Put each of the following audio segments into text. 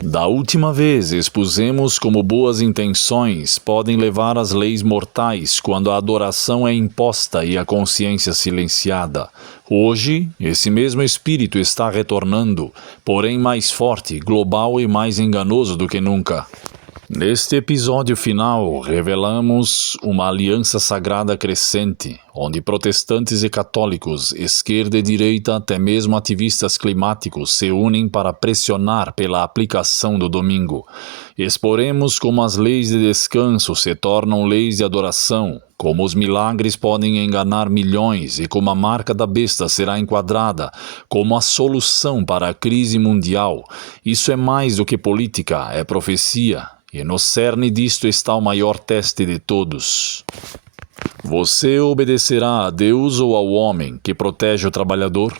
Da última vez expusemos como boas intenções podem levar às leis mortais quando a adoração é imposta e a consciência silenciada. Hoje, esse mesmo espírito está retornando, porém mais forte, global e mais enganoso do que nunca. Neste episódio final, revelamos uma aliança sagrada crescente, onde protestantes e católicos, esquerda e direita, até mesmo ativistas climáticos, se unem para pressionar pela aplicação do domingo. Exporemos como as leis de descanso se tornam leis de adoração, como os milagres podem enganar milhões e como a marca da besta será enquadrada como a solução para a crise mundial. Isso é mais do que política, é profecia. E no cerne disto está o maior teste de todos. Você obedecerá a Deus ou ao homem que protege o trabalhador?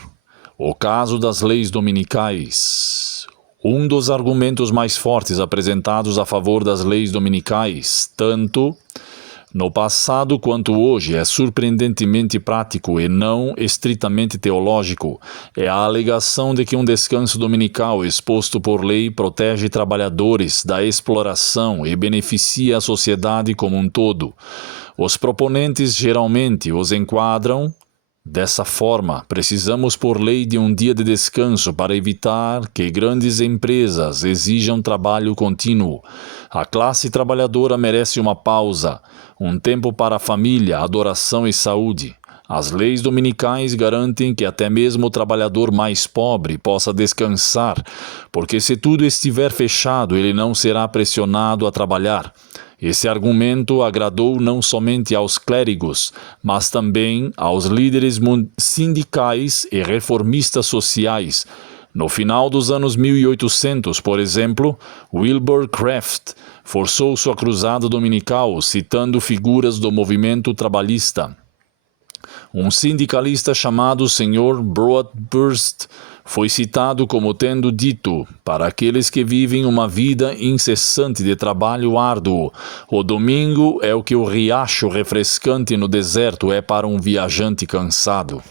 O caso das leis dominicais. Um dos argumentos mais fortes apresentados a favor das leis dominicais, tanto no passado quanto hoje, é surpreendentemente prático e não estritamente teológico. É a alegação de que um descanso dominical exposto por lei protege trabalhadores da exploração e beneficia a sociedade como um todo. Os proponentes geralmente os enquadram dessa forma. Precisamos por lei de um dia de descanso para evitar que grandes empresas exijam trabalho contínuo. A classe trabalhadora merece uma pausa, um tempo para a família, adoração e saúde. As leis dominicais garantem que até mesmo o trabalhador mais pobre possa descansar, porque se tudo estiver fechado, ele não será pressionado a trabalhar. Esse argumento agradou não somente aos clérigos, mas também aos líderes sindicais e reformistas sociais. No final dos anos 1800, por exemplo, Wilbur Craft forçou sua cruzada dominical citando figuras do movimento trabalhista. Um sindicalista chamado Sr. Broadhurst foi citado como tendo dito: para aqueles que vivem uma vida incessante de trabalho árduo, o domingo é o que o riacho refrescante no deserto é para um viajante cansado.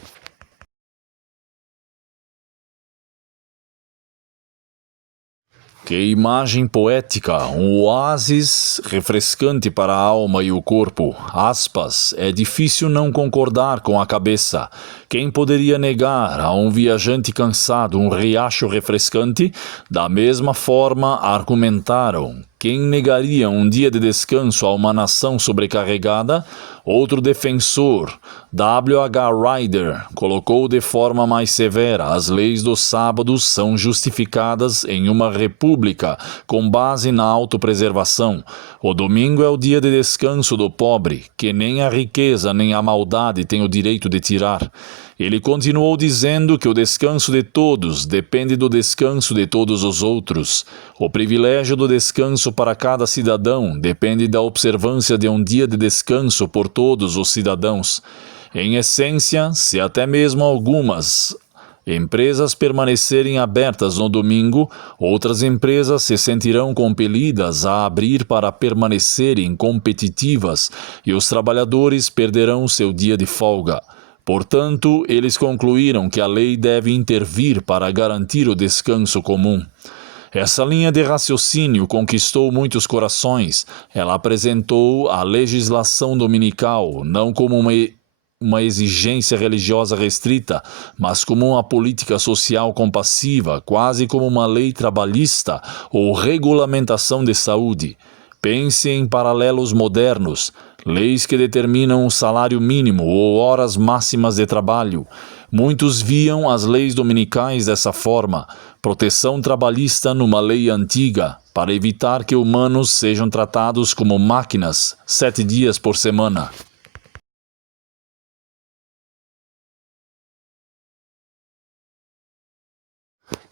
Que imagem poética, um oásis refrescante para a alma e o corpo. Aspas, é difícil não concordar com a cabeça. Quem poderia negar a um viajante cansado um riacho refrescante? Da mesma forma, argumentaram. Quem negaria um dia de descanso a uma nação sobrecarregada? Outro defensor, W. H. Ryder, colocou de forma mais severa: as leis dos sábados são justificadas em uma república com base na autopreservação. O domingo é o dia de descanso do pobre, que nem a riqueza nem a maldade tem o direito de tirar. Ele continuou dizendo que o descanso de todos depende do descanso de todos os outros. O privilégio do descanso para cada cidadão depende da observância de um dia de descanso por todos os cidadãos. Em essência, se até mesmo algumas empresas permanecerem abertas no domingo, outras empresas se sentirão compelidas a abrir para permanecerem competitivas e os trabalhadores perderão seu dia de folga. Portanto, eles concluíram que a lei deve intervir para garantir o descanso comum. Essa linha de raciocínio conquistou muitos corações. Ela apresentou a legislação dominical não como uma exigência religiosa restrita, mas como uma política social compassiva, quase como uma lei trabalhista ou regulamentação de saúde. Pense em paralelos modernos, leis que determinam o salário mínimo ou horas máximas de trabalho. Muitos viam as leis dominicais dessa forma: proteção trabalhista numa lei antiga, para evitar que humanos sejam tratados como máquinas 7 dias por semana.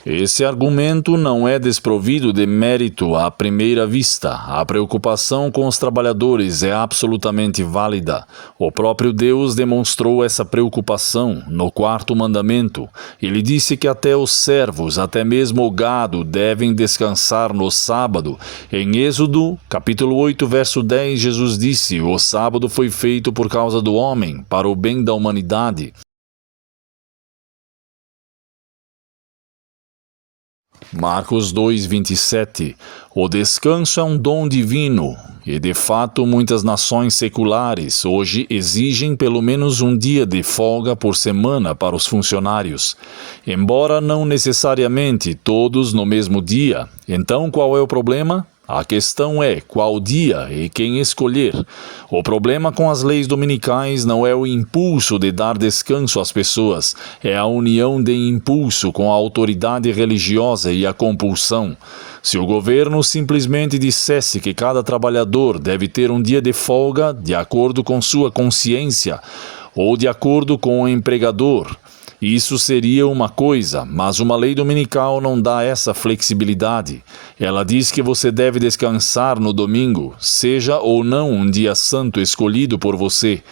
Esse argumento não é desprovido de mérito à primeira vista. A preocupação com os trabalhadores é absolutamente válida. O próprio Deus demonstrou essa preocupação no 4º mandamento. Ele disse que até os servos, até mesmo o gado, devem descansar no sábado. Em Êxodo, capítulo 8, verso 10, Jesus disse: o sábado foi feito por causa do homem, para o bem da humanidade. Marcos 2:27. O descanso é um dom divino, e de fato muitas nações seculares hoje exigem pelo menos um dia de folga por semana para os funcionários, embora não necessariamente todos no mesmo dia. Então, qual é o problema? A questão é qual dia e quem escolher. O problema com as leis dominicais não é o impulso de dar descanso às pessoas, é a união de impulso com a autoridade religiosa e a compulsão. Se o governo simplesmente dissesse que cada trabalhador deve ter um dia de folga de acordo com sua consciência ou de acordo com o empregador, isso seria uma coisa, mas uma lei dominical não dá essa flexibilidade. Ela diz que você deve descansar no domingo, seja ou não um dia santo escolhido por você.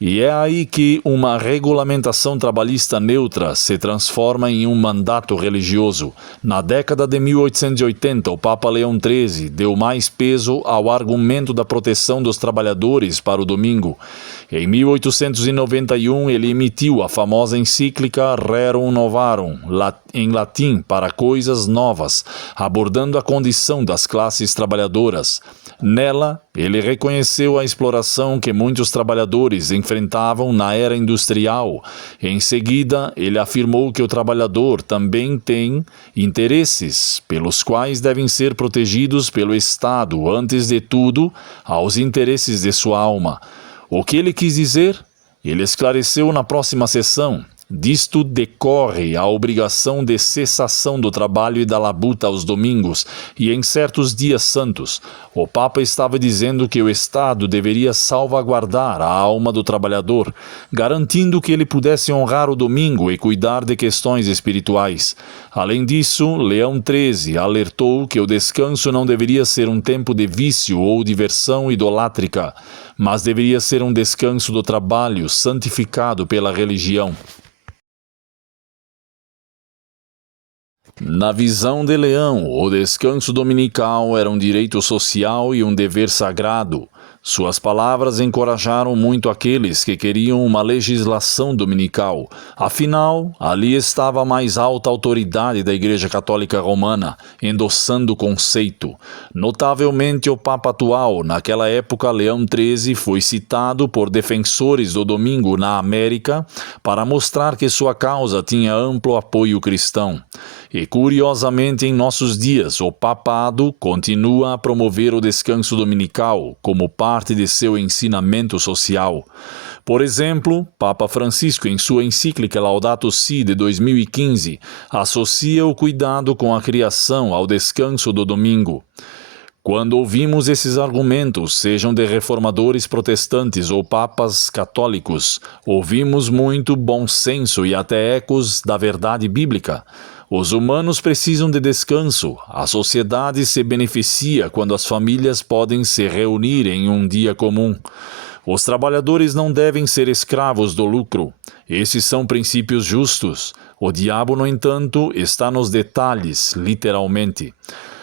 E é aí que uma regulamentação trabalhista neutra se transforma em um mandato religioso. Na década de 1880, o Papa Leão XIII deu mais peso ao argumento da proteção dos trabalhadores para o domingo. Em 1891, ele emitiu a famosa encíclica Rerum Novarum, em latim, para coisas novas, abordando a condição das classes trabalhadoras. Nela, ele reconheceu a exploração que muitos trabalhadores enfrentavam na era industrial. Em seguida, ele afirmou que o trabalhador também tem interesses, pelos quais devem ser protegidos pelo Estado, antes de tudo, aos interesses de sua alma. O que ele quis dizer? Ele esclareceu na próxima sessão. Disto decorre a obrigação de cessação do trabalho e da labuta aos domingos e em certos dias santos. O Papa estava dizendo que o Estado deveria salvaguardar a alma do trabalhador, garantindo que ele pudesse honrar o domingo e cuidar de questões espirituais. Além disso, Leão XIII alertou que o descanso não deveria ser um tempo de vício ou diversão idolátrica, mas deveria ser um descanso do trabalho santificado pela religião. Na visão de Leão, o descanso dominical era um direito social e um dever sagrado. Suas palavras encorajaram muito aqueles que queriam uma legislação dominical. Afinal, ali estava a mais alta autoridade da Igreja Católica Romana, endossando o conceito. Notavelmente, o Papa atual, naquela época, Leão XIII, foi citado por defensores do domingo na América para mostrar que sua causa tinha amplo apoio cristão. E, curiosamente, em nossos dias, o papado continua a promover o descanso dominical como parte de seu ensinamento social. Por exemplo, Papa Francisco, em sua encíclica Laudato Si de 2015, associa o cuidado com a criação ao descanso do domingo. Quando ouvimos esses argumentos, sejam de reformadores protestantes ou papas católicos, ouvimos muito bom senso e até ecos da verdade bíblica. Os humanos precisam de descanso. A sociedade se beneficia quando as famílias podem se reunir em um dia comum. Os trabalhadores não devem ser escravos do lucro. Esses são princípios justos. O diabo, no entanto, está nos detalhes, literalmente.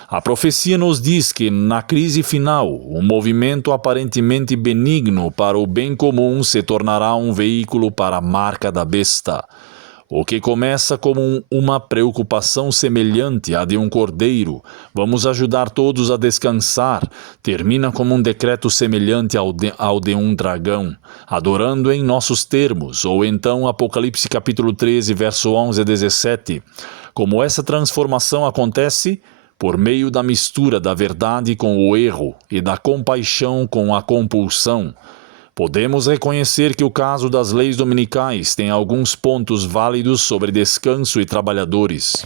A profecia nos diz que, na crise final, um movimento aparentemente benigno para o bem comum se tornará um veículo para a marca da besta. O que começa como uma preocupação semelhante à de um cordeiro, vamos ajudar todos a descansar, termina como um decreto semelhante ao de um dragão, adorando em nossos termos, ou então Apocalipse capítulo 13, verso 11 a 17. Como essa transformação acontece? Por meio da mistura da verdade com o erro e da compaixão com a compulsão. Podemos reconhecer que o caso das leis dominicais tem alguns pontos válidos sobre descanso e trabalhadores.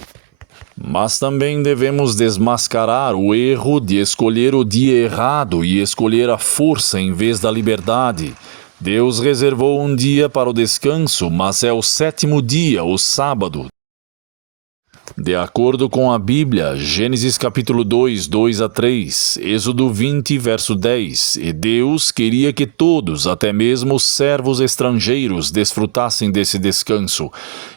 Mas também devemos desmascarar o erro de escolher o dia errado e escolher a força em vez da liberdade. Deus reservou um dia para o descanso, mas é o sétimo dia, o sábado. De acordo com a Bíblia, Gênesis capítulo 2, 2 a 3, Êxodo 20, verso 10, e Deus queria que todos, até mesmo os servos estrangeiros, desfrutassem desse descanso.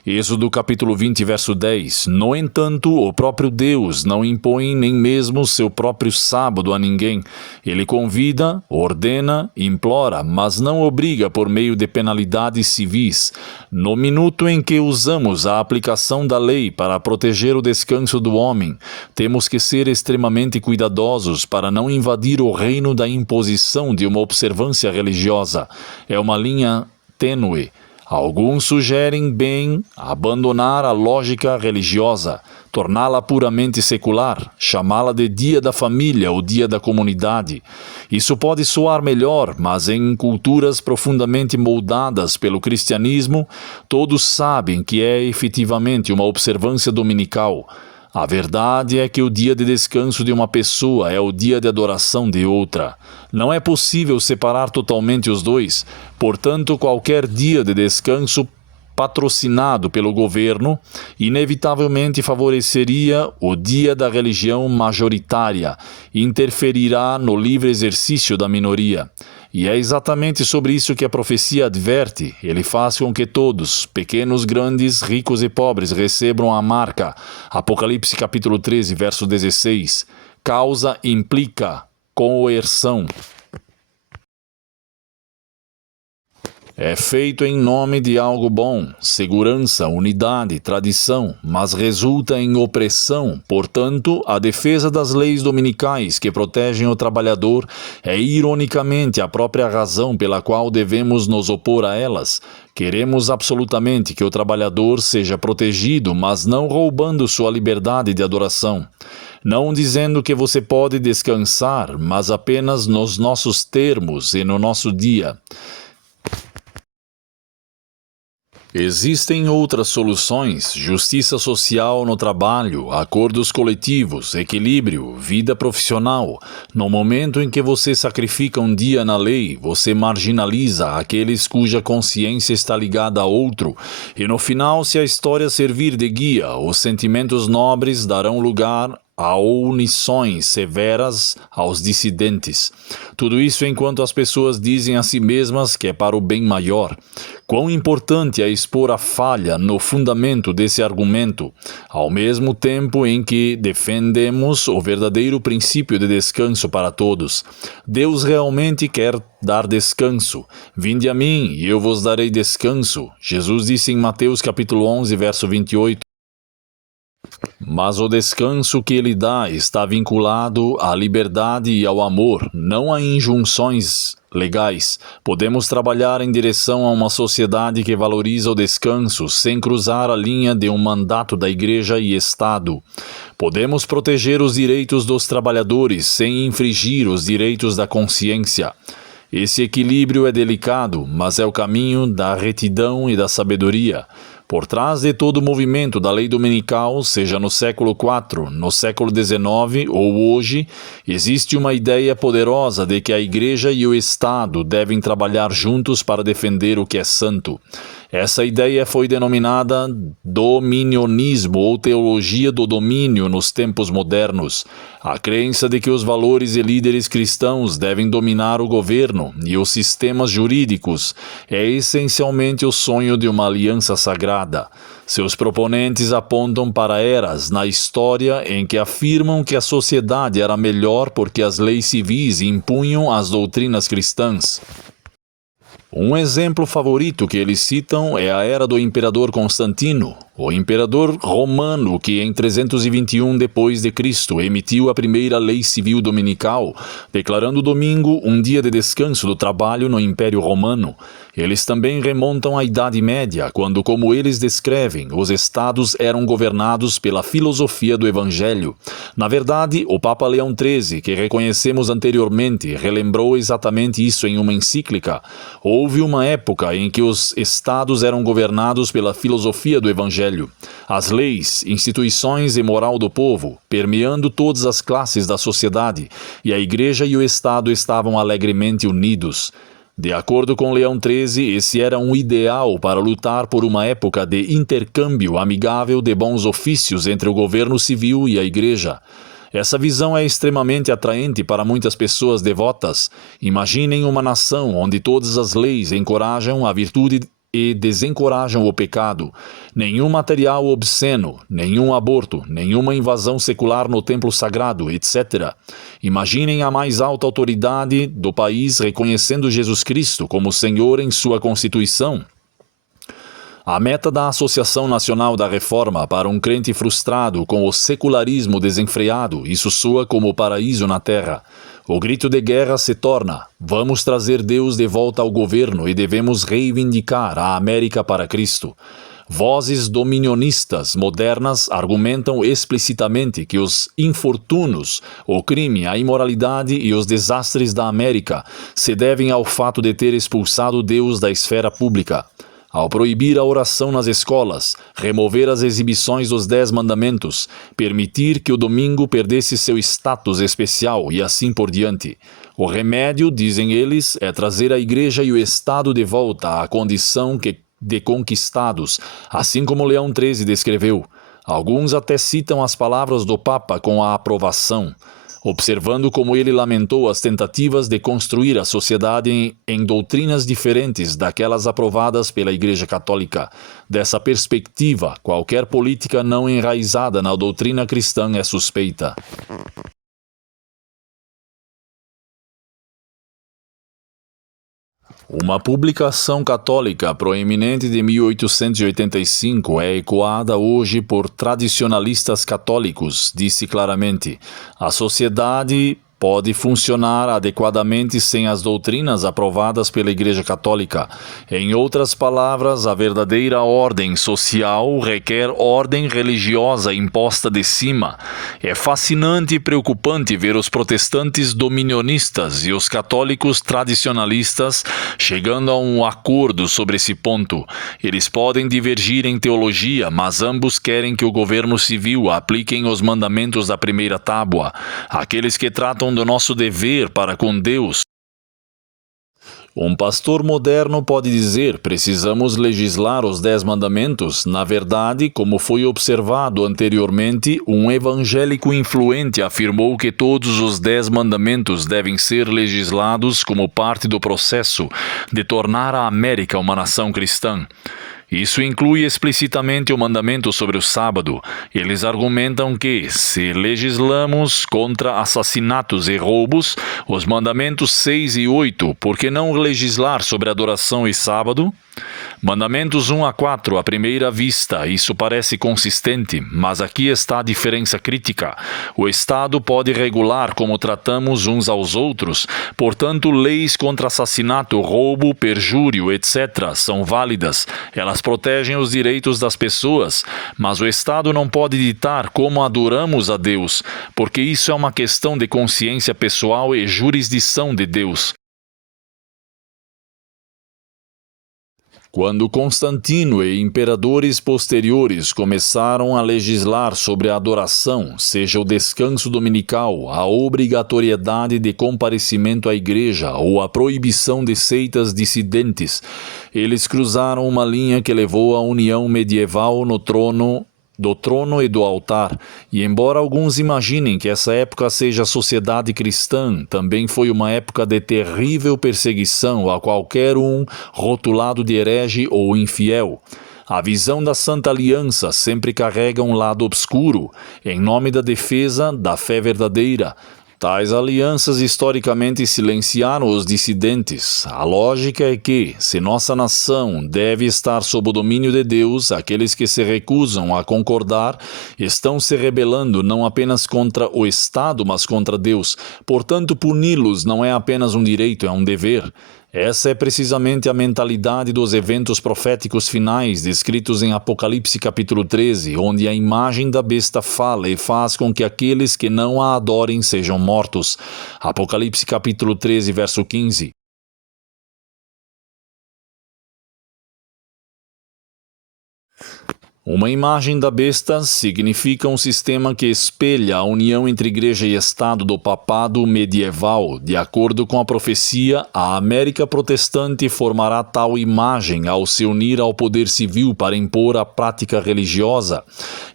Êxodo capítulo 20, verso 10, no entanto, o próprio Deus não impõe nem mesmo seu próprio sábado a ninguém. Ele convida, ordena, implora, mas não obriga por meio de penalidades civis. No minuto em que usamos a aplicação da lei para a proteção proteger o descanso do homem, temos que ser extremamente cuidadosos para não invadir o reino da imposição de uma observância religiosa. É uma linha tênue. Alguns sugerem bem abandonar a lógica religiosa, torná-la puramente secular, chamá-la de dia da família ou dia da comunidade. Isso pode soar melhor, mas em culturas profundamente moldadas pelo cristianismo, todos sabem que é efetivamente uma observância dominical. A verdade é que o dia de descanso de uma pessoa é o dia de adoração de outra. Não é possível separar totalmente os dois, portanto, qualquer dia de descanso patrocinado pelo governo inevitavelmente favoreceria o dia da religião majoritária e interferirá no livre exercício da minoria. E é exatamente sobre isso que a profecia adverte. Ele faz com que todos, pequenos, grandes, ricos e pobres, recebam a marca. Apocalipse capítulo 13, verso 16. Causa implica coerção. É feito em nome de algo bom, segurança, unidade, tradição, mas resulta em opressão. Portanto, a defesa das leis dominicais que protegem o trabalhador é ironicamente a própria razão pela qual devemos nos opor a elas. Queremos absolutamente que o trabalhador seja protegido, mas não roubando sua liberdade de adoração. Não dizendo que você pode descansar, mas apenas nos nossos termos e no nosso dia. Existem outras soluções: justiça social no trabalho, acordos coletivos, equilíbrio, vida profissional. No momento em que você sacrifica um dia na lei, você marginaliza aqueles cuja consciência está ligada a outro. E no final, se a história servir de guia, os sentimentos nobres darão lugar a unições severas aos dissidentes. Tudo isso enquanto as pessoas dizem a si mesmas que é para o bem maior. Quão importante é expor a falha no fundamento desse argumento, ao mesmo tempo em que defendemos o verdadeiro princípio de descanso para todos. Deus realmente quer dar descanso. Vinde a mim e eu vos darei descanso. Jesus disse em Mateus capítulo 11, verso 28. Mas o descanso que ele dá está vinculado à liberdade e ao amor, não a injunções legais. Podemos trabalhar em direção a uma sociedade que valoriza o descanso sem cruzar a linha de um mandato da Igreja e Estado. Podemos proteger os direitos dos trabalhadores sem infringir os direitos da consciência. Esse equilíbrio é delicado, mas é o caminho da retidão e da sabedoria. Por trás de todo o movimento da lei dominical, seja no século IV, no século XIX ou hoje, existe uma ideia poderosa de que a Igreja e o Estado devem trabalhar juntos para defender o que é santo. Essa ideia foi denominada dominionismo ou teologia do domínio nos tempos modernos. A crença de que os valores e líderes cristãos devem dominar o governo e os sistemas jurídicos é essencialmente o sonho de uma aliança sagrada. Seus proponentes apontam para eras na história em que afirmam que a sociedade era melhor porque as leis civis impunham as doutrinas cristãs. Um exemplo favorito que eles citam é a era do imperador Constantino, o imperador romano que em 321 d.C. emitiu a primeira lei civil dominical, declarando o domingo um dia de descanso do trabalho no Império Romano. Eles também remontam à Idade Média, quando, como eles descrevem, os estados eram governados pela filosofia do Evangelho. Na verdade, o Papa Leão XIII, que reconhecemos anteriormente, relembrou exatamente isso em uma encíclica. Houve uma época em que os estados eram governados pela filosofia do Evangelho. As leis, instituições e moral do povo, permeando todas as classes da sociedade, e a Igreja e o Estado estavam alegremente unidos. De acordo com Leão XIII, esse era um ideal para lutar por uma época de intercâmbio amigável de bons ofícios entre o governo civil e a Igreja. Essa visão é extremamente atraente para muitas pessoas devotas. Imaginem uma nação onde todas as leis encorajam a virtude e desencorajam o pecado. Nenhum material obsceno, nenhum aborto, nenhuma invasão secular no templo sagrado, etc. Imaginem a mais alta autoridade do país reconhecendo Jesus Cristo como Senhor em sua Constituição. A meta da Associação Nacional da Reforma para um crente frustrado com o secularismo desenfreado, isso soa como o paraíso na terra. O grito de guerra se torna: vamos trazer Deus de volta ao governo e devemos reivindicar a América para Cristo. Vozes dominionistas modernas argumentam explicitamente que os infortúnios, o crime, a imoralidade e os desastres da América se devem ao fato de ter expulsado Deus da esfera pública. Ao proibir a oração nas escolas, remover as exibições dos 10 mandamentos, permitir que o domingo perdesse seu status especial e assim por diante. O remédio, dizem eles, é trazer a Igreja e o Estado de volta à condição de conquistados, assim como Leão XIII descreveu. Alguns até citam as palavras do Papa com a aprovação, observando como ele lamentou as tentativas de construir a sociedade em doutrinas diferentes daquelas aprovadas pela Igreja Católica. Dessa perspectiva, qualquer política não enraizada na doutrina cristã é suspeita. Uma publicação católica proeminente de 1885 é ecoada hoje por tradicionalistas católicos, disse claramente: a sociedade pode funcionar adequadamente sem as doutrinas aprovadas pela Igreja Católica. Em outras palavras, a verdadeira ordem social requer ordem religiosa imposta de cima. É fascinante e preocupante ver os protestantes dominionistas e os católicos tradicionalistas chegando a um acordo sobre esse ponto. Eles podem divergir em teologia, mas ambos querem que o governo civil aplique os mandamentos da primeira tábua. Aqueles que tratam do nosso dever para com Deus. Um pastor moderno pode dizer: precisamos legislar os 10 mandamentos. Na verdade, como foi observado anteriormente, um evangélico influente afirmou que todos os 10 mandamentos devem ser legislados como parte do processo de tornar a América uma nação cristã. Isso inclui explicitamente o mandamento sobre o sábado. Eles argumentam que, se legislamos contra assassinatos e roubos, os mandamentos 6 e 8, por que não legislar sobre adoração e sábado? Mandamentos 1 a 4, à primeira vista, isso parece consistente, mas aqui está a diferença crítica. O Estado pode regular como tratamos uns aos outros, portanto, leis contra assassinato, roubo, perjúrio, etc. são válidas. Elas protegem os direitos das pessoas, mas o Estado não pode ditar como adoramos a Deus, porque isso é uma questão de consciência pessoal e jurisdição de Deus. Quando Constantino e imperadores posteriores começaram a legislar sobre a adoração, seja o descanso dominical, a obrigatoriedade de comparecimento à igreja ou a proibição de seitas dissidentes, eles cruzaram uma linha que levou à união medieval do trono e do altar, e embora alguns imaginem que essa época seja a sociedade cristã, também foi uma época de terrível perseguição a qualquer um rotulado de herege ou infiel. A visão da Santa Aliança sempre carrega um lado obscuro, em nome da defesa da fé verdadeira. Tais alianças historicamente silenciaram os dissidentes. A lógica é que, se nossa nação deve estar sob o domínio de Deus, aqueles que se recusam a concordar estão se rebelando não apenas contra o Estado, mas contra Deus. Portanto, puni-los não é apenas um direito, é um dever. Essa é precisamente a mentalidade dos eventos proféticos finais descritos em Apocalipse capítulo 13, onde a imagem da besta fala e faz com que aqueles que não a adorem sejam mortos. Apocalipse capítulo 13, verso 15. Uma imagem da besta significa um sistema que espelha a união entre igreja e Estado do papado medieval. De acordo com a profecia, a América protestante formará tal imagem ao se unir ao poder civil para impor a prática religiosa.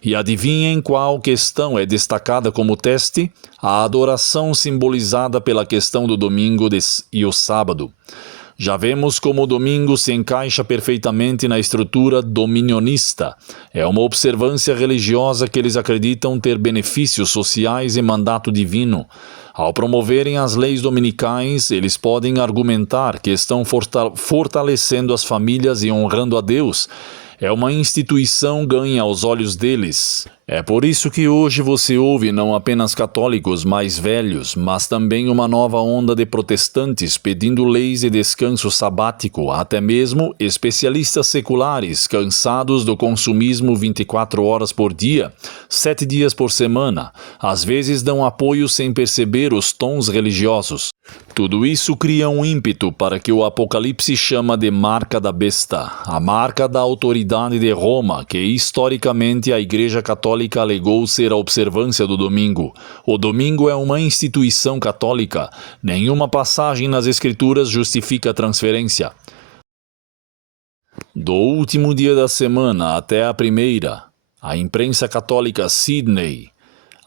E adivinhem qual questão é destacada como teste? A adoração simbolizada pela questão do domingo e o sábado. Já vemos como o domingo se encaixa perfeitamente na estrutura dominionista. É uma observância religiosa que eles acreditam ter benefícios sociais e mandato divino. Ao promoverem as leis dominicais, eles podem argumentar que estão fortalecendo as famílias e honrando a Deus. É uma instituição ganha aos olhos deles. É por isso que hoje você ouve não apenas católicos mais velhos, mas também uma nova onda de protestantes pedindo leis de descanso sabático, até mesmo especialistas seculares cansados do consumismo 24 horas por dia, 7 dias por semana, às vezes dão apoio sem perceber os tons religiosos. Tudo isso cria um ímpeto para que o Apocalipse chama de marca da besta, a marca da autoridade de Roma, que historicamente a Igreja Católica alegou ser a observância do domingo. O domingo é uma instituição católica. Nenhuma passagem nas Escrituras justifica a transferência. Do último dia da semana até a primeira, a imprensa católica Sidney,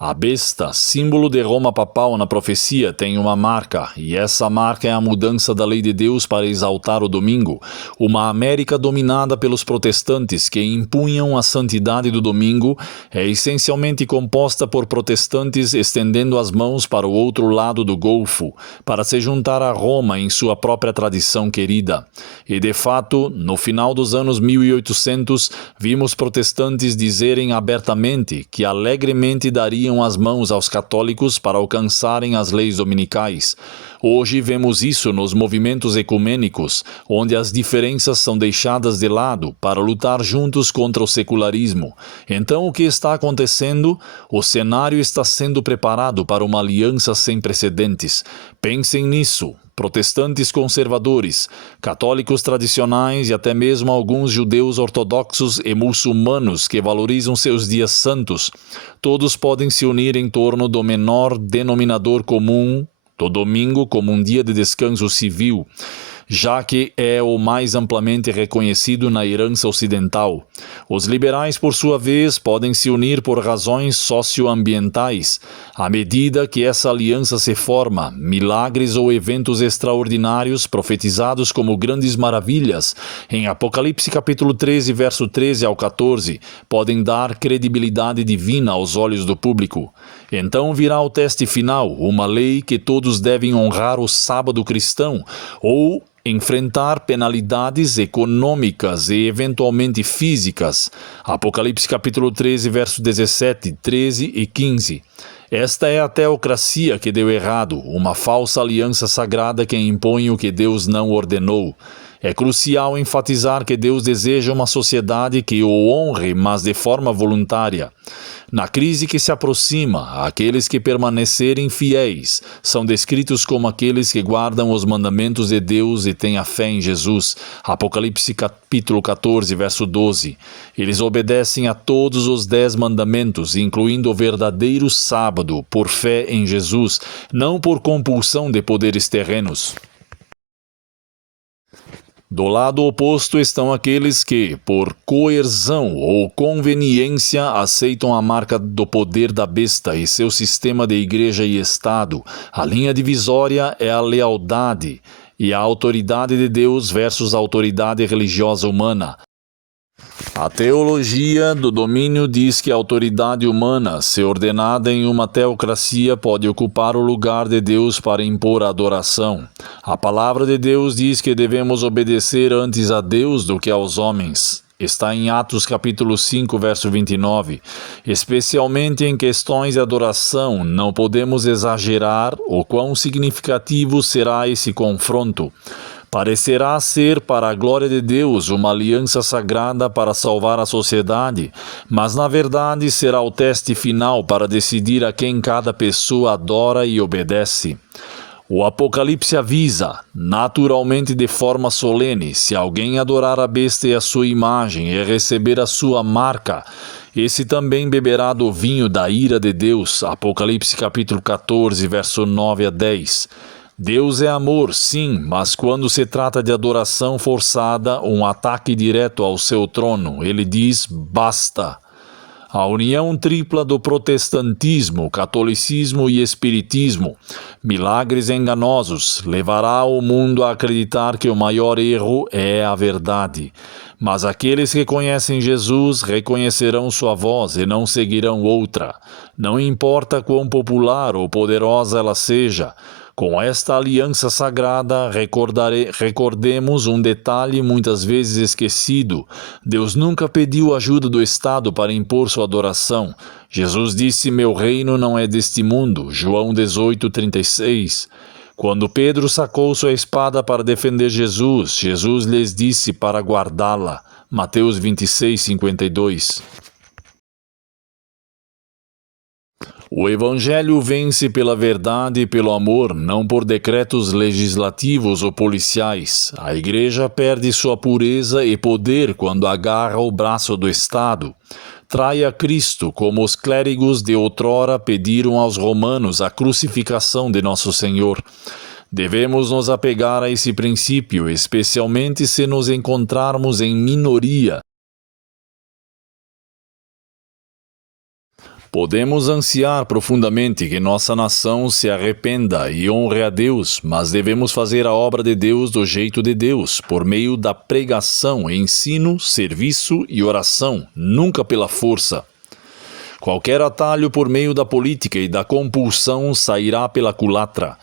a besta, símbolo de Roma papal na profecia, tem uma marca, e essa marca é a mudança da lei de Deus para exaltar o domingo, uma América dominada pelos protestantes que impunham a santidade do domingo, é essencialmente composta por protestantes estendendo as mãos para o outro lado do Golfo, para se juntar a Roma em sua própria tradição querida. E de fato, no final dos anos 1800, vimos protestantes dizerem abertamente que alegremente dariam as mãos aos católicos para alcançarem as leis dominicais. Hoje vemos isso nos movimentos ecumênicos, onde as diferenças são deixadas de lado para lutar juntos contra o secularismo. Então, o que está acontecendo? O cenário está sendo preparado para uma aliança sem precedentes. Pensem nisso. Protestantes conservadores, católicos tradicionais e até mesmo alguns judeus ortodoxos e muçulmanos que valorizam seus dias santos, todos podem se unir em torno do menor denominador comum, do domingo como um dia de descanso civil, já que é o mais amplamente reconhecido na herança ocidental. Os liberais, por sua vez, podem se unir por razões socioambientais. À medida que essa aliança se forma, milagres ou eventos extraordinários profetizados como grandes maravilhas, em Apocalipse capítulo 13, verso 13 ao 14, podem dar credibilidade divina aos olhos do público. Então virá o teste final, uma lei que todos devem honrar o sábado cristão, ou enfrentar penalidades econômicas e eventualmente físicas. Apocalipse capítulo 13, verso 17, 13 e 15. Esta é a teocracia que deu errado, uma falsa aliança sagrada que impõe o que Deus não ordenou. É crucial enfatizar que Deus deseja uma sociedade que o honre, mas de forma voluntária. Na crise que se aproxima, aqueles que permanecerem fiéis são descritos como aqueles que guardam os mandamentos de Deus e têm a fé em Jesus. Apocalipse capítulo 14, verso 12. Eles obedecem a todos os 10 mandamentos, incluindo o verdadeiro sábado, por fé em Jesus, não por compulsão de poderes terrenos. Do lado oposto estão aqueles que, por coerção ou conveniência, aceitam a marca do poder da besta e seu sistema de igreja e Estado. A linha divisória é a lealdade e a autoridade de Deus versus a autoridade religiosa humana. A teologia do domínio diz que a autoridade humana, se ordenada em uma teocracia, pode ocupar o lugar de Deus para impor a adoração. A palavra de Deus diz que devemos obedecer antes a Deus do que aos homens. Está em Atos capítulo 5, verso 29. Especialmente em questões de adoração, não podemos exagerar o quão significativo será esse confronto. Parecerá ser para a glória de Deus uma aliança sagrada para salvar a sociedade, mas na verdade será o teste final para decidir a quem cada pessoa adora e obedece. O Apocalipse avisa, naturalmente de forma solene, se alguém adorar a besta e a sua imagem e receber a sua marca, esse também beberá do vinho da ira de Deus. Apocalipse capítulo 14, verso 9 a 10. Deus é amor, sim, mas quando se trata de adoração forçada, um ataque direto ao seu trono, ele diz basta. A união tripla do protestantismo, catolicismo e espiritismo, milagres enganosos, levará o mundo a acreditar que o maior erro é a verdade. Mas aqueles que conhecem Jesus reconhecerão sua voz e não seguirão outra. Não importa quão popular ou poderosa ela seja, Com esta aliança sagrada, recordemos um detalhe muitas vezes esquecido. Deus nunca pediu ajuda do Estado para impor sua adoração. Jesus disse: "Meu reino não é deste mundo." João 18:36. Quando Pedro sacou sua espada para defender Jesus, Jesus lhes disse para guardá-la. Mateus 26:52. O Evangelho vence pela verdade e pelo amor, não por decretos legislativos ou policiais. A Igreja perde sua pureza e poder quando agarra o braço do Estado. Trai a Cristo, como os clérigos de outrora pediram aos romanos a crucificação de Nosso Senhor. Devemos nos apegar a esse princípio, especialmente se nos encontrarmos em minoria. Podemos ansiar profundamente que nossa nação se arrependa e honre a Deus, mas devemos fazer a obra de Deus do jeito de Deus, por meio da pregação, ensino, serviço e oração, nunca pela força. Qualquer atalho por meio da política e da compulsão sairá pela culatra,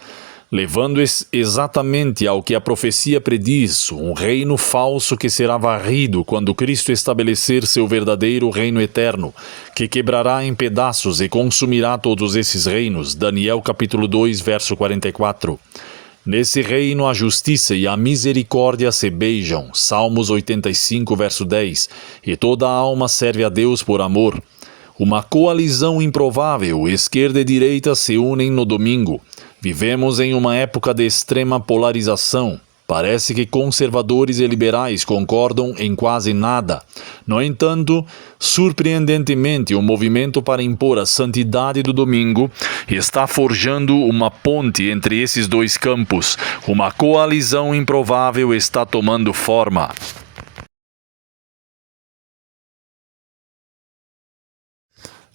levando exatamente ao que a profecia prediz, um reino falso que será varrido quando Cristo estabelecer seu verdadeiro reino eterno, que quebrará em pedaços e consumirá todos esses reinos. Daniel capítulo 2, verso 44. Nesse reino a justiça e a misericórdia se beijam. Salmos 85, verso 10. E toda a alma serve a Deus por amor. Uma coalizão improvável, esquerda e direita, se unem no domingo. Vivemos em uma época de extrema polarização. Parece que conservadores e liberais concordam em quase nada. No entanto, surpreendentemente, o movimento para impor a santidade do domingo está forjando uma ponte entre esses dois campos. Uma coalizão improvável está tomando forma.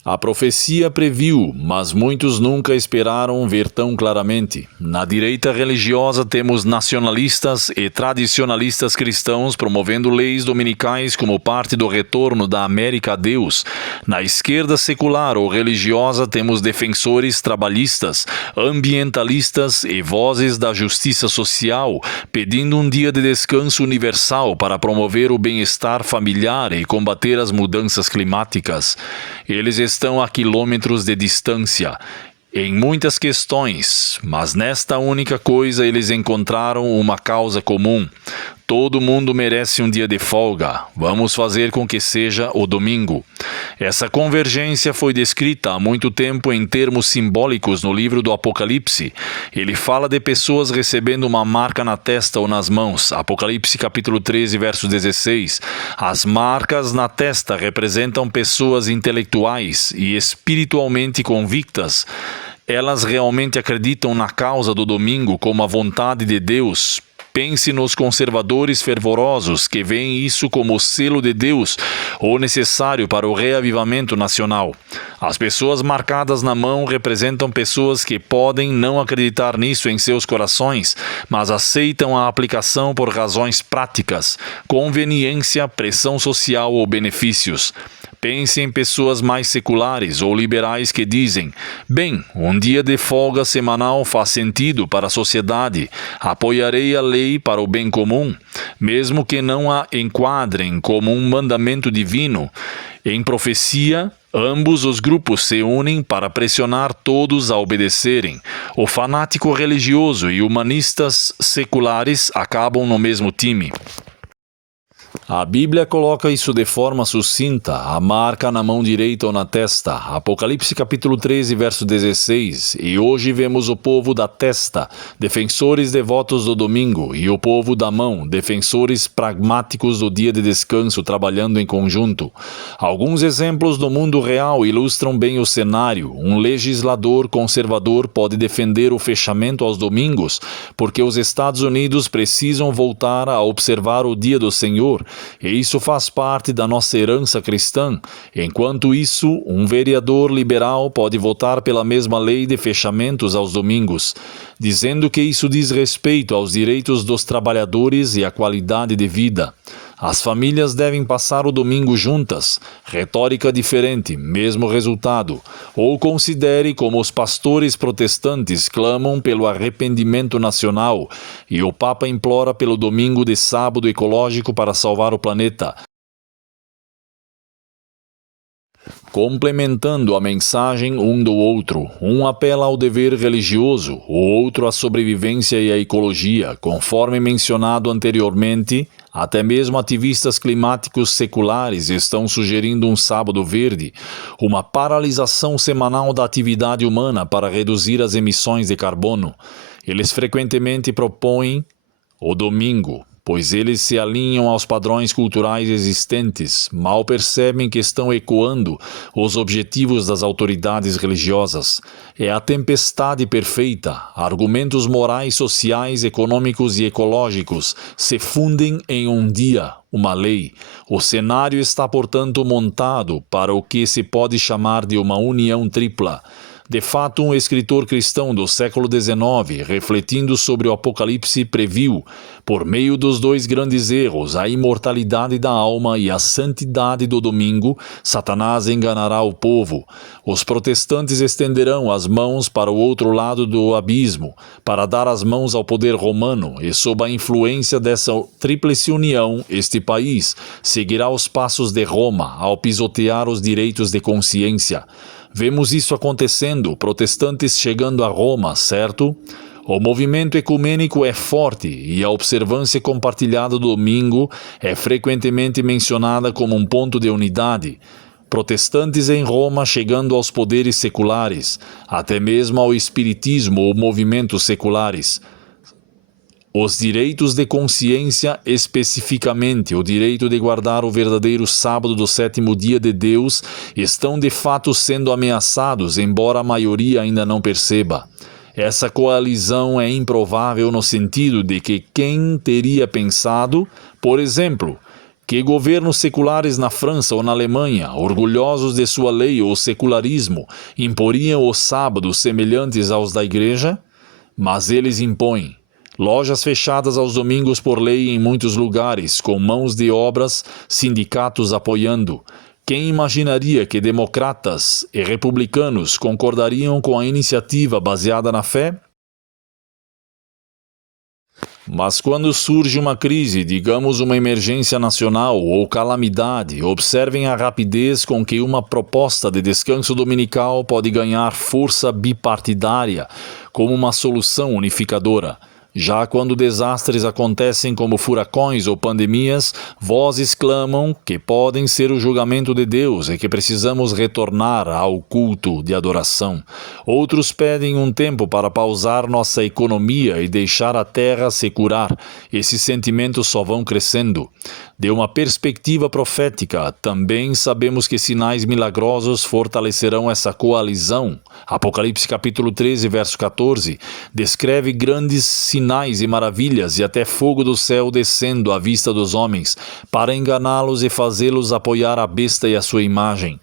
A profecia previu, mas muitos nunca esperaram ver tão claramente. Na direita religiosa temos nacionalistas e tradicionalistas cristãos promovendo leis dominicais como parte do retorno da América a Deus. Na esquerda secular ou religiosa temos defensores trabalhistas, ambientalistas e vozes da justiça social, pedindo um dia de descanso universal para promover o bem-estar familiar e combater as mudanças climáticas. Eles estão a quilômetros de distância em muitas questões, mas nesta única coisa eles encontraram uma causa comum. Todo mundo merece um dia de folga. Vamos fazer com que seja o domingo. Essa convergência foi descrita há muito tempo em termos simbólicos no livro do Apocalipse. Ele fala de pessoas recebendo uma marca na testa ou nas mãos. Apocalipse capítulo 13, verso 16. As marcas na testa representam pessoas intelectuais e espiritualmente convictas. Elas realmente acreditam na causa do domingo como a vontade de Deus. Pense nos conservadores fervorosos que veem isso como o selo de Deus ou necessário para o reavivamento nacional. As pessoas marcadas na mão representam pessoas que podem não acreditar nisso em seus corações, mas aceitam a aplicação por razões práticas, conveniência, pressão social ou benefícios. Pense em pessoas mais seculares ou liberais que dizem: bem, um dia de folga semanal faz sentido para a sociedade, apoiarei a lei para o bem comum, mesmo que não a enquadrem como um mandamento divino. Em profecia, ambos os grupos se unem para pressionar todos a obedecerem. O fanático religioso e humanistas seculares acabam no mesmo time. A Bíblia coloca isso de forma sucinta, a marca na mão direita ou na testa. Apocalipse capítulo 13, verso 16. E hoje vemos o povo da testa, defensores devotos do domingo, e o povo da mão, defensores pragmáticos do dia de descanso, trabalhando em conjunto. Alguns exemplos do mundo real ilustram bem o cenário. Um legislador conservador pode defender o fechamento aos domingos, porque os Estados Unidos precisam voltar a observar o dia do Senhor. E isso faz parte da nossa herança cristã. Enquanto isso, um vereador liberal pode votar pela mesma lei de fechamentos aos domingos, dizendo que isso diz respeito aos direitos dos trabalhadores e à qualidade de vida. As famílias devem passar o domingo juntas. Retórica diferente, mesmo resultado. Ou considere como os pastores protestantes clamam pelo arrependimento nacional e o Papa implora pelo domingo de sábado ecológico para salvar o planeta. Complementando a mensagem um do outro, um apela ao dever religioso, o outro à sobrevivência e à ecologia, conforme mencionado anteriormente. Até mesmo ativistas climáticos seculares estão sugerindo um sábado verde, uma paralisação semanal da atividade humana para reduzir as emissões de carbono. Eles frequentemente propõem o domingo, pois eles se alinham aos padrões culturais existentes, mal percebem que estão ecoando os objetivos das autoridades religiosas. É a tempestade perfeita. Argumentos morais, sociais, econômicos e ecológicos se fundem em um dia, uma lei. O cenário está, portanto, montado para o que se pode chamar de uma união tripla. De fato, um escritor cristão do século XIX, refletindo sobre o Apocalipse, previu, por meio dos dois grandes erros, a imortalidade da alma e a santidade do domingo, Satanás enganará o povo. Os protestantes estenderão as mãos para o outro lado do abismo, para dar as mãos ao poder romano, e sob a influência dessa tríplice união, este país seguirá os passos de Roma ao pisotear os direitos de consciência. Vemos isso acontecendo, protestantes chegando a Roma, certo? O movimento ecumênico é forte e a observância compartilhada do domingo é frequentemente mencionada como um ponto de unidade. Protestantes em Roma chegando aos poderes seculares, até mesmo ao espiritismo ou movimentos seculares. Os direitos de consciência, especificamente o direito de guardar o verdadeiro sábado do sétimo dia de Deus, estão de fato sendo ameaçados, embora a maioria ainda não perceba. Essa coalizão é improvável no sentido de que quem teria pensado, por exemplo, que governos seculares na França ou na Alemanha, orgulhosos de sua lei ou secularismo, imporiam os sábados semelhantes aos da igreja? Mas eles impõem. Lojas fechadas aos domingos por lei em muitos lugares, com mãos de obras, sindicatos apoiando. Quem imaginaria que democratas e republicanos concordariam com a iniciativa baseada na fé? Mas quando surge uma crise, digamos uma emergência nacional ou calamidade, observem a rapidez com que uma proposta de descanso dominical pode ganhar força bipartidária como uma solução unificadora. Já quando desastres acontecem como furacões ou pandemias, vozes clamam que podem ser o julgamento de Deus e que precisamos retornar ao culto de adoração. Outros pedem um tempo para pausar nossa economia e deixar a terra se curar. Esses sentimentos só vão crescendo. De uma perspectiva profética, também sabemos que sinais milagrosos fortalecerão essa coalizão. Apocalipse capítulo 13, verso 14, descreve grandes sinais e maravilhas e até fogo do céu descendo à vista dos homens, para enganá-los e fazê-los apoiar a besta e a sua imagem.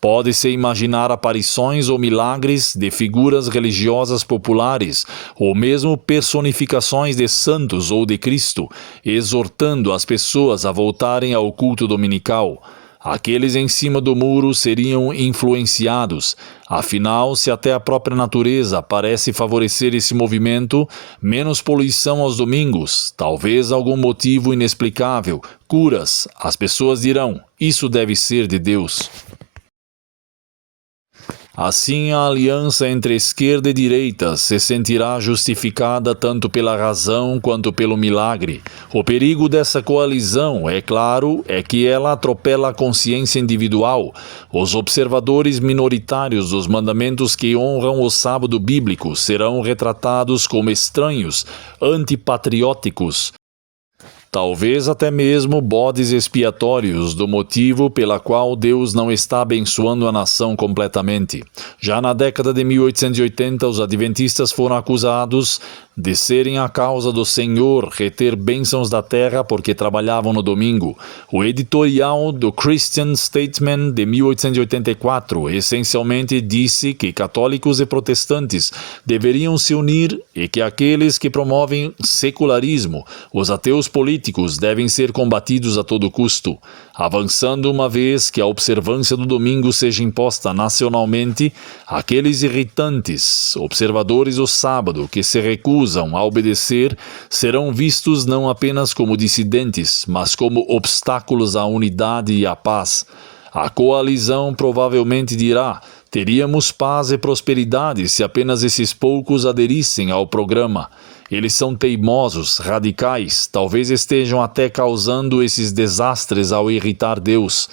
Pode-se imaginar aparições ou milagres de figuras religiosas populares, ou mesmo personificações de santos ou de Cristo, exortando as pessoas a voltarem ao culto dominical. Aqueles em cima do muro seriam influenciados. Afinal, se até a própria natureza parece favorecer esse movimento, menos poluição aos domingos, talvez algum motivo inexplicável, curas, as pessoas dirão, isso deve ser de Deus. Assim, a aliança entre esquerda e direita se sentirá justificada tanto pela razão quanto pelo milagre. O perigo dessa coalizão, é claro, é que ela atropela a consciência individual. Os observadores minoritários dos mandamentos que honram o sábado bíblico serão retratados como estranhos, antipatrióticos. Talvez até mesmo bodes expiatórios do motivo pela qual Deus não está abençoando a nação completamente. Já na década de 1880, os adventistas foram acusados descerem à causa do Senhor, reter bênçãos da terra porque trabalhavam no domingo. O editorial do Christian Statesman de 1884 essencialmente disse que católicos e protestantes deveriam se unir e que aqueles que promovem secularismo, os ateus políticos, devem ser combatidos a todo custo, avançando uma vez que a observância do domingo seja imposta nacionalmente, aqueles irritantes, observadores do sábado, que se recusam a obedecer, serão vistos não apenas como dissidentes, mas como obstáculos à unidade e à paz. A coalizão provavelmente dirá: teríamos paz e prosperidade se apenas esses poucos aderissem ao programa. Eles são teimosos, radicais, talvez estejam até causando esses desastres ao irritar Deus.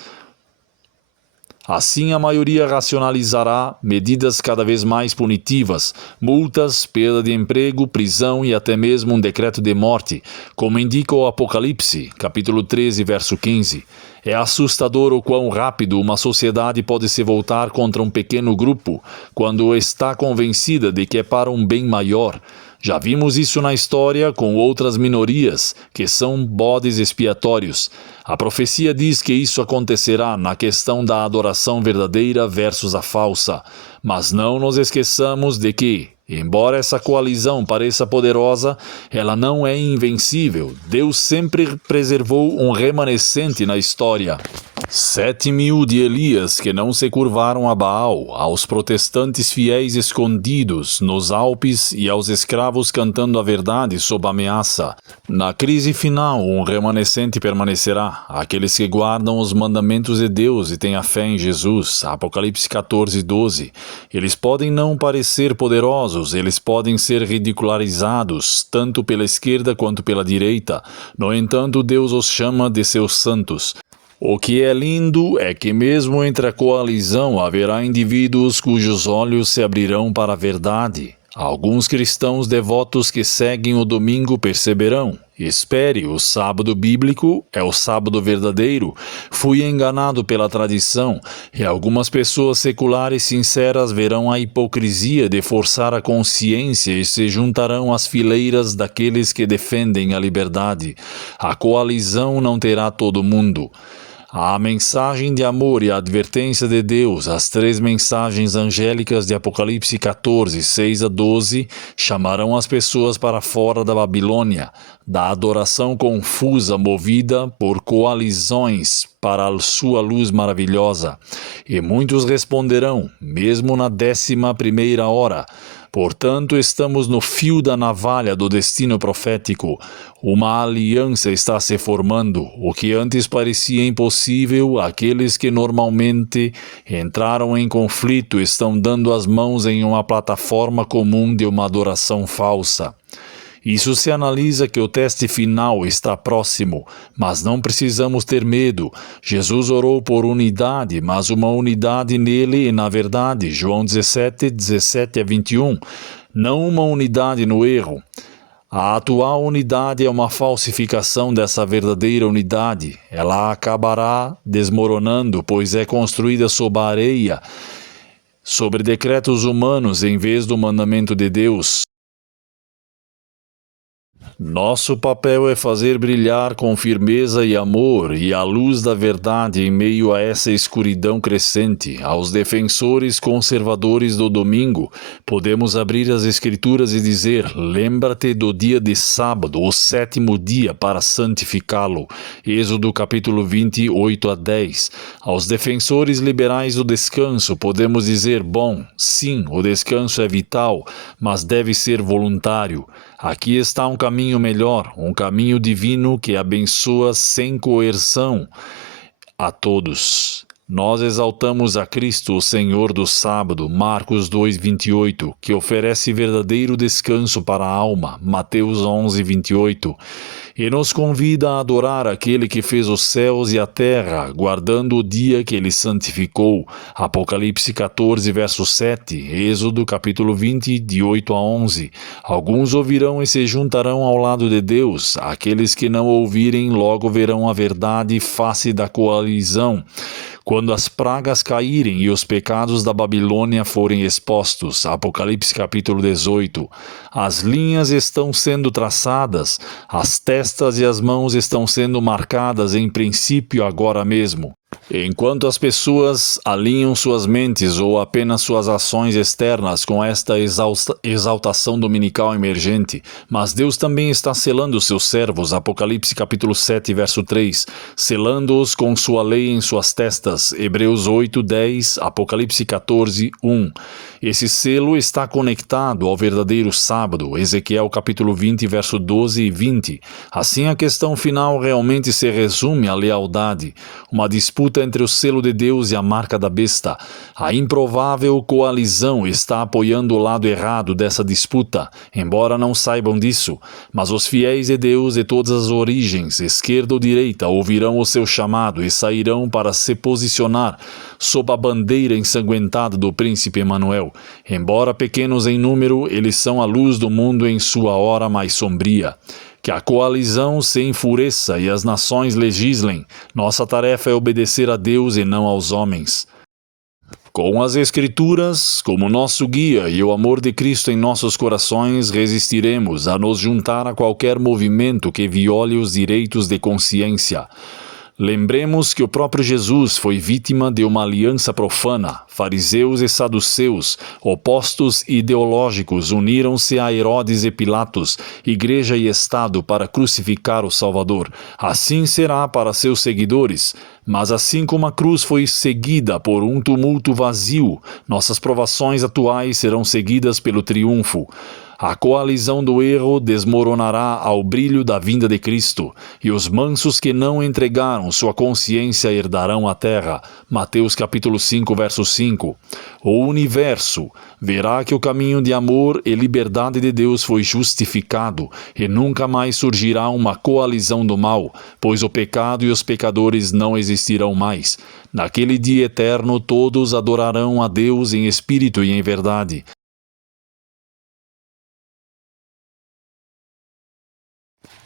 Assim, a maioria racionalizará medidas cada vez mais punitivas, multas, perda de emprego, prisão e até mesmo um decreto de morte, como indica o Apocalipse, capítulo 13, verso 15. É assustador o quão rápido uma sociedade pode se voltar contra um pequeno grupo, quando está convencida de que é para um bem maior. Já vimos isso na história com outras minorias, que são bodes expiatórios. A profecia diz que isso acontecerá na questão da adoração verdadeira versus a falsa. Mas não nos esqueçamos de que, embora essa coalizão pareça poderosa, ela não é invencível. Deus sempre preservou um remanescente na história. 7.000 de Elias que não se curvaram a Baal, aos protestantes fiéis escondidos nos Alpes e aos escravos cantando a verdade sob ameaça. Na crise final, um remanescente permanecerá, aqueles que guardam os mandamentos de Deus e têm a fé em Jesus. Apocalipse 14, 12. Eles podem não parecer poderosos, eles podem ser ridicularizados, tanto pela esquerda quanto pela direita. No entanto, Deus os chama de seus santos. O que é lindo é que mesmo entre a coalizão haverá indivíduos cujos olhos se abrirão para a verdade. Alguns cristãos devotos que seguem o domingo perceberão: espere, o sábado bíblico é o sábado verdadeiro. Fui enganado pela tradição. E algumas pessoas seculares sinceras verão a hipocrisia de forçar a consciência e se juntarão às fileiras daqueles que defendem a liberdade. A coalizão não terá todo mundo. A mensagem de amor e a advertência de Deus, as 3 mensagens angélicas de Apocalipse 14, 6 a 12, chamarão as pessoas para fora da Babilônia, da adoração confusa movida por coalizões para a sua luz maravilhosa. E muitos responderão, mesmo na 11ª hora: portanto, estamos no fio da navalha do destino profético. Uma aliança está se formando. O que antes parecia impossível, aqueles que normalmente entraram em conflito estão dando as mãos em uma plataforma comum de uma adoração falsa. Isso se analisa que o teste final está próximo, mas não precisamos ter medo. Jesus orou por unidade, mas uma unidade nele e na verdade. João 17, 17 a 21. Não uma unidade no erro. A atual unidade é uma falsificação dessa verdadeira unidade. Ela acabará desmoronando, pois é construída sob a areia, sobre decretos humanos em vez do mandamento de Deus. Nosso papel é fazer brilhar com firmeza e amor e a luz da verdade em meio a essa escuridão crescente. Aos defensores conservadores do domingo, podemos abrir as Escrituras e dizer: lembra-te do dia de sábado, o 7º dia, para santificá-lo. Êxodo capítulo 20, 8 a 10. Aos defensores liberais do descanso, podemos dizer: bom, sim, o descanso é vital, mas deve ser voluntário. Aqui está um caminho melhor, um caminho divino que abençoa sem coerção a todos. Nós exaltamos a Cristo, o Senhor do sábado, Marcos 2:28, que oferece verdadeiro descanso para a alma, Mateus 11:28, e nos convida a adorar aquele que fez os céus e a terra, guardando o dia que ele santificou, Apocalipse 14, verso 7, Êxodo capítulo 20, de 8 a 11. Alguns ouvirão e se juntarão ao lado de Deus, aqueles que não ouvirem logo verão a verdade face da coalizão. quando as pragas caírem e os pecados da Babilônia forem expostos. Apocalipse capítulo 18. As linhas estão sendo traçadas, as testas e as mãos estão sendo marcadas em princípio agora mesmo. Enquanto as pessoas alinham suas mentes ou apenas suas ações externas com esta exaltação dominical emergente, mas Deus também está selando os seus servos, Apocalipse capítulo 7, verso 3, selando-os com sua lei em suas testas, Hebreus 8, 10, Apocalipse 14, 1. Esse selo está conectado ao verdadeiro sábado, Ezequiel capítulo 20, verso 12 e 20. Assim a questão final realmente se resume à lealdade, uma disputa entre o selo de Deus e a marca da besta. A improvável coalizão está apoiando o lado errado dessa disputa, embora não saibam disso, mas os fiéis de Deus de todas as origens, esquerda ou direita, ouvirão o seu chamado e sairão para se posicionar sob a bandeira ensanguentada do príncipe Emanuel. Embora pequenos em número, eles são a luz do mundo em sua hora mais sombria. Que a coalizão se enfureça e as nações legislem. Nossa tarefa é obedecer a Deus e não aos homens. Com as Escrituras como nosso guia e o amor de Cristo em nossos corações, resistiremos a nos juntar a qualquer movimento que viole os direitos de consciência. Lembremos que o próprio Jesus foi vítima de uma aliança profana. Fariseus e saduceus, opostos ideológicos, uniram-se a Herodes e Pilatos, igreja e Estado, para crucificar o Salvador. Assim será para seus seguidores. Mas assim como a cruz foi seguida por um tumulto vazio, nossas provações atuais serão seguidas pelo triunfo. A coalizão do erro desmoronará ao brilho da vinda de Cristo, e os mansos que não entregaram sua consciência herdarão a terra. Mateus capítulo 5, verso 5. O universo verá que o caminho de amor e liberdade de Deus foi justificado, e nunca mais surgirá uma coalizão do mal, pois o pecado e os pecadores não existirão mais. Naquele dia eterno todos adorarão a Deus em espírito e em verdade.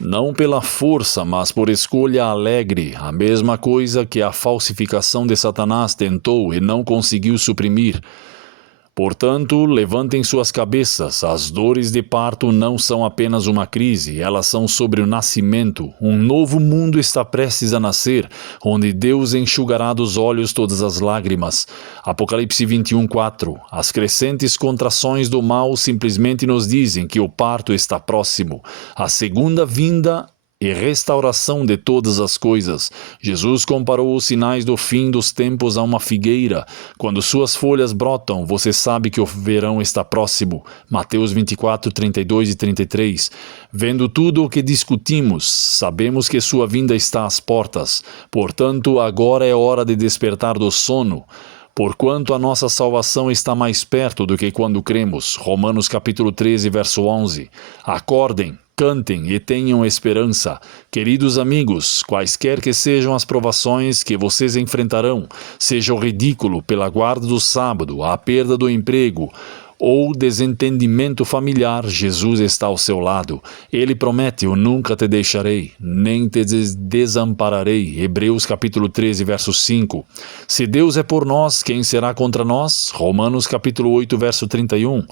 Não pela força, mas por escolha alegre, a mesma coisa que a falsificação de Satanás tentou e não conseguiu suprimir. Portanto, levantem suas cabeças, as dores de parto não são apenas uma crise, elas são sobre o nascimento. Um novo mundo está prestes a nascer, onde Deus enxugará dos olhos todas as lágrimas. Apocalipse 21, 4. As crescentes contrações do mal simplesmente nos dizem que o parto está próximo. A segunda vinda e restauração de todas as coisas. Jesus comparou os sinais do fim dos tempos a uma figueira. Quando suas folhas brotam, você sabe que o verão está próximo. Mateus 24, 32 e 33. Vendo tudo o que discutimos, sabemos que sua vinda está às portas. Portanto, agora é hora de despertar do sono. Porquanto a nossa salvação está mais perto do que quando cremos. Romanos capítulo 13, verso 11. Acordem, cantem e tenham esperança. Queridos amigos, quaisquer que sejam as provações que vocês enfrentarão, seja o ridículo pela guarda do sábado, a perda do emprego ou desentendimento familiar, Jesus está ao seu lado. Ele promete: eu nunca te deixarei, nem te desampararei. Hebreus capítulo 13, verso 5. Se Deus é por nós, quem será contra nós? Romanos capítulo 8, verso 31.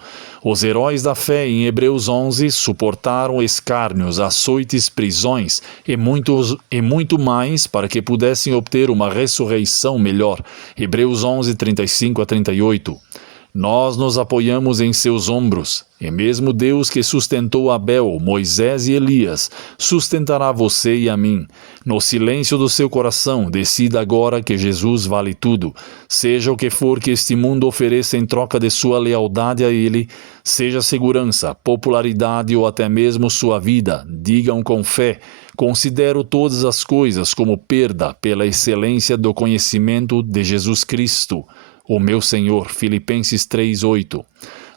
Os heróis da fé em Hebreus 11 suportaram escárnios, açoites, prisões e muito mais para que pudessem obter uma ressurreição melhor. Hebreus 11, 35 a 38. Nós nos apoiamos em seus ombros, e mesmo Deus que sustentou Abel, Moisés e Elias, sustentará você e a mim. No silêncio do seu coração, decida agora que Jesus vale tudo. Seja o que for que este mundo ofereça em troca de sua lealdade a Ele, seja segurança, popularidade ou até mesmo sua vida, digam com fé: considero todas as coisas como perda pela excelência do conhecimento de Jesus Cristo, o meu Senhor. Filipenses 3:8.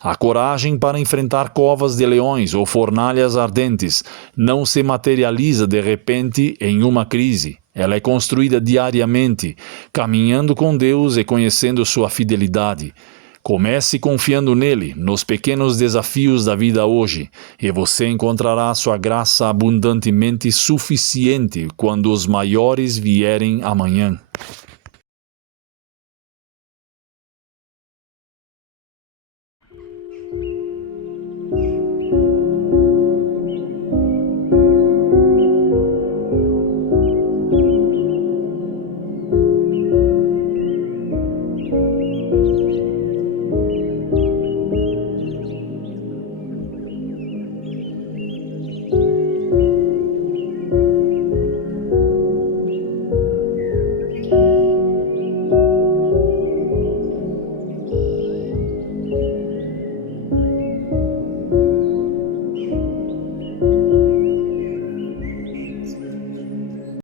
A coragem para enfrentar covas de leões ou fornalhas ardentes não se materializa de repente em uma crise. Ela é construída diariamente, caminhando com Deus e conhecendo sua fidelidade. Comece confiando nele, nos pequenos desafios da vida hoje, e você encontrará sua graça abundantemente suficiente quando os maiores vierem amanhã.